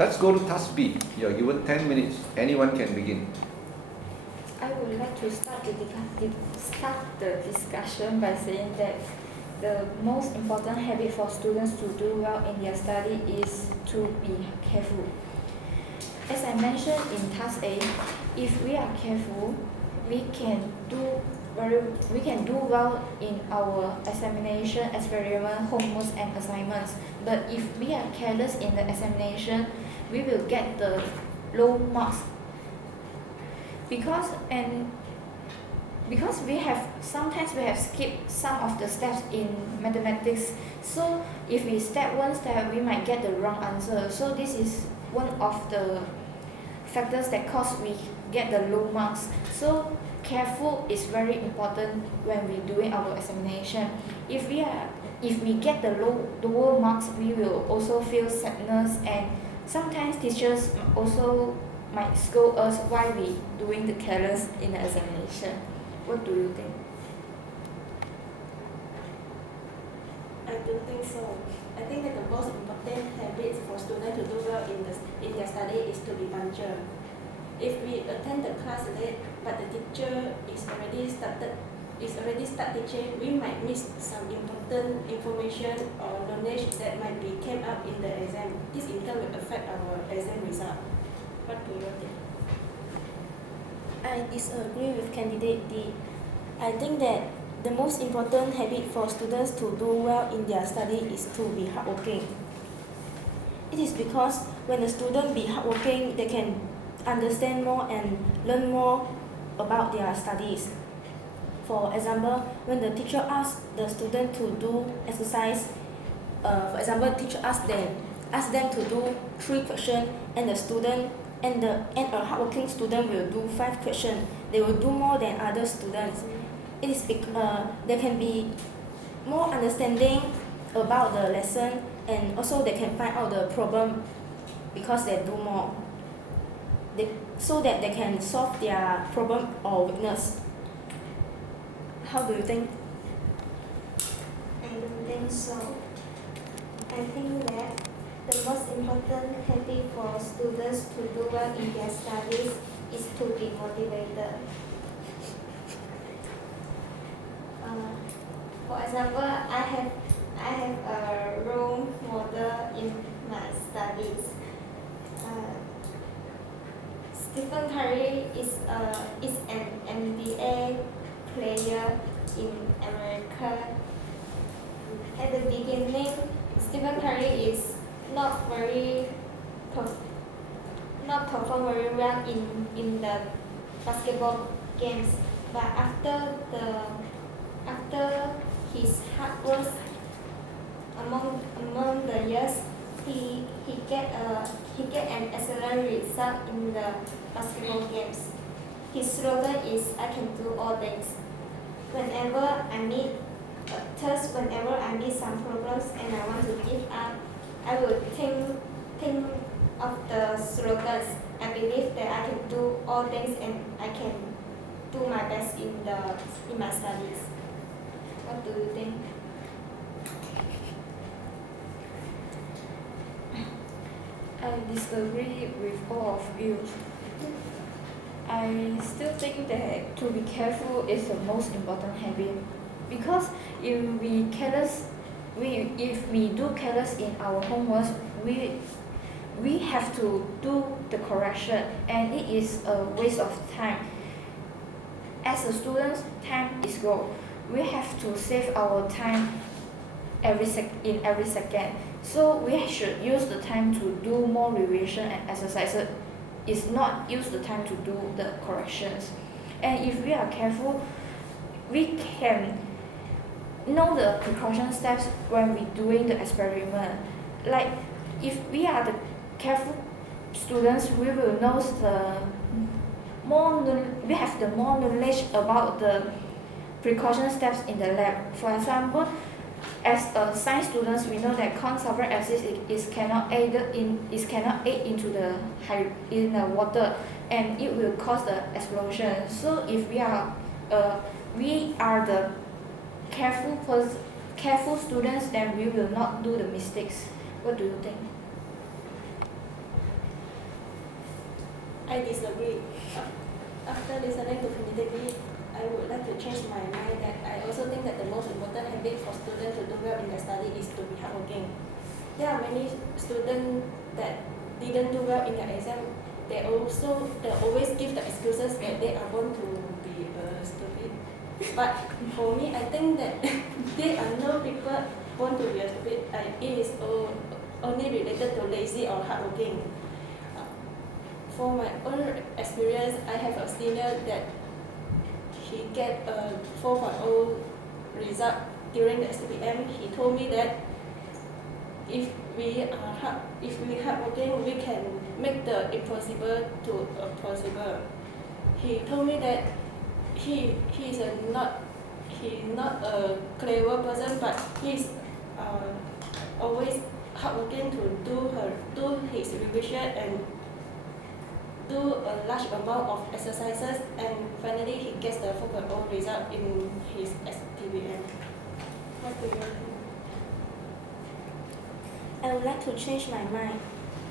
Let's go to task B. You're given 10 minutes. Anyone can begin. I would like to start the discussion by saying that the most important habit for students to do well in their study is to be careful. As I mentioned in task A, if we are careful, we can do well in our examination, experiment, homeworks and assignments. But if we are careless in the examination, we will get the low marks because sometimes we have skipped some of the steps in mathematics. So if we step one step, we might get the wrong answer. So this is one of the factors that cause we get the low marks. So careful is very important when we doing our examination. If we get the lower marks, we will also feel sadness, and sometimes teachers also might scold us why we doing the careless in the examination. What do you think? I don't think so. I think that the most important habit for students to do well in their study is to be punctual. If we attend the class late, but the teacher is already start teaching, we might miss some important information or knowledge that might be came up in the exam. This in turn will affect our exam result. What do you think? I disagree with candidate D. I think that the most important habit for students to do well in their study is to be hardworking. It is because when a student be hardworking, they can understand more and learn more about their studies. For example, when the teacher asks the student to do exercise, for example, teacher asks them to do 3 questions, and a hardworking student will do 5 questions. They will do more than other students. It is they can be more understanding about the lesson, and also they can find out the problem because they do more. So that they can solve their problem or weakness. How do you think? I don't think so. I think that the most important habit for students to do well in their studies is to be motivated. For example, I have a role model in my studies. Stephen Curry is an NBA player in America. At the beginning, Stephen Curry is not perform very well in the basketball games, but after his hard work among the years, he get an excellent result in the basketball games. His slogan is "I can do all things." Whenever I meet some problems and I want to give up, I will think of the slogans. I believe that I can do all things and I can do my best in my studies. What do you think? I disagree with all of you. I still think that to be careful is the most important habit, because if we do careless in our homework, we have to do the correction, and it is a waste of time. As a student, time is gold. We have to save our time every second. So we should use the time to do more revision and exercises. Is not use the time to do the corrections. And if we are careful, we can know the precaution steps when we doing the experiment. Like if we are the careful students, we will know we have the more knowledge about the precaution steps in the lab. For example, as a science students, we know that corn sulfuric acid cannot aid into the water, and it will cause the explosion. So if we are the careful students, then we will not do the mistakes. What do you think? I disagree. After listening to candidate B, I would like to change my mind that I also think that the most important habit for students to do well in their study is to be hardworking. There are many students that didn't do well in their exam. They always give the excuses that they are born to be stupid. But for me, I think that there are no people born to be stupid. It is only related to lazy or hardworking. For my own experience, I have a senior that he get a 4.0 result during the SPM. He told me that if we hardworking, we can make the impossible to a possible. He told me that he is not a clever person, but he's always hardworking to do his revision and do a large amount of exercises, and finally he gets the 4.0 result in his STBM. What do you think? I would like to change my mind.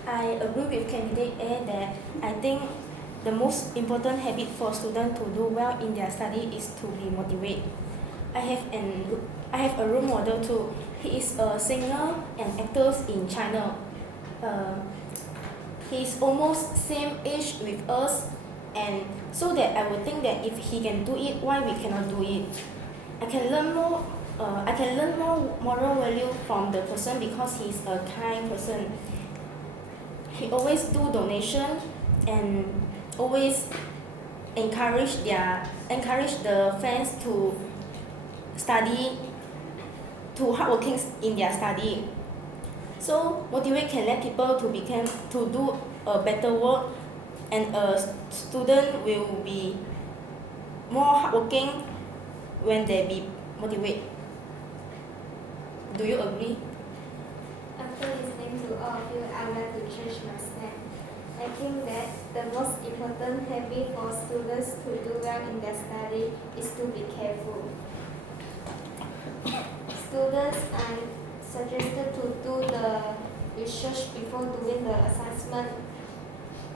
I agree with candidate A that I think the most important habit for students to do well in their study is to be motivated. I have a role model too. He is a singer and actor in China. He is almost same age with us, and so that I would think that if he can do it, why we cannot do it? I can learn more moral value from the person because he's a kind person. He always do donation and always encourage the fans to study, to hardworking in their study. So motivate can let people to do a better work, and a student will be more hardworking when they be motivated. Do you agree? After listening to all of you, I would like to change my stand. I think that the most important habit for students to do well in their study is to be careful. Students are suggested to do the research before doing the assessment,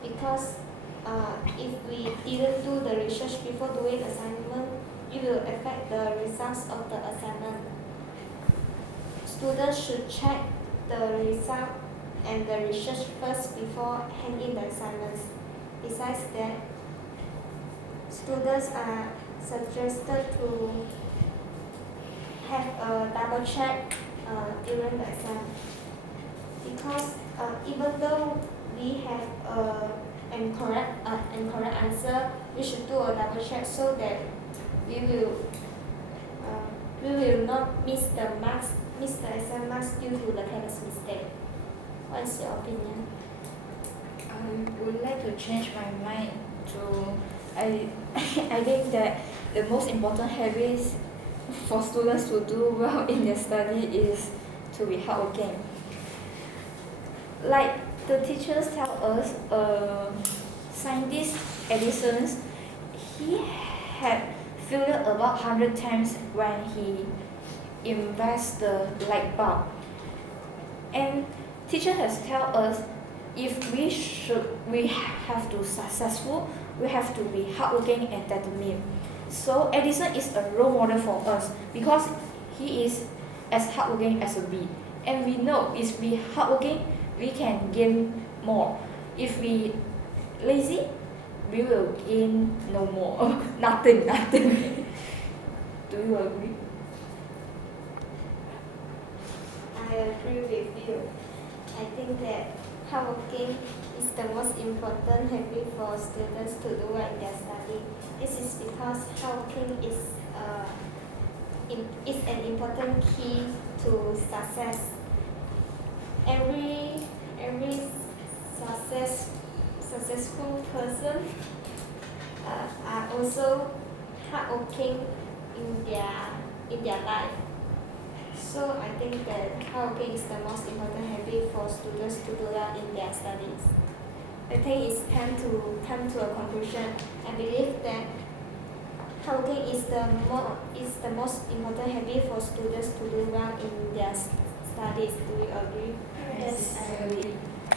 because if we didn't do the research before doing assignment, it will affect the results of the assignment. Students should check the result and the research first before handing the assignments. Besides that, students are suggested to have a double check during the exam, because even though we have an correct answer, we should do a double check so that we will not miss the exam marks due to the careless mistake. What is your opinion? I would like to change my mind to I think that the most important habits for students to do well in their study is to be hardworking. Like the teachers tell us, scientist Edison, he had failed about 100 times when he invest the light bulb. And teacher has tell us if we have to successful, we have to be hardworking and determined. So Edison is a role model for us because he is as hardworking as a bee. And we know if we hardworking, we can gain more. If we lazy, we will gain no more. nothing. Do you agree? I agree with you. I think that hardworking is the most important habit for students to do well in their study. This is because hardworking is an important key to success. Every successful person are also hardworking in their life. So I think that hardworking is the most important habit for students to do well in their studies. I think it's time to a conclusion. I believe that hardworking is the most important habit for students to do well in their studies. Do you agree? Yes, I agree.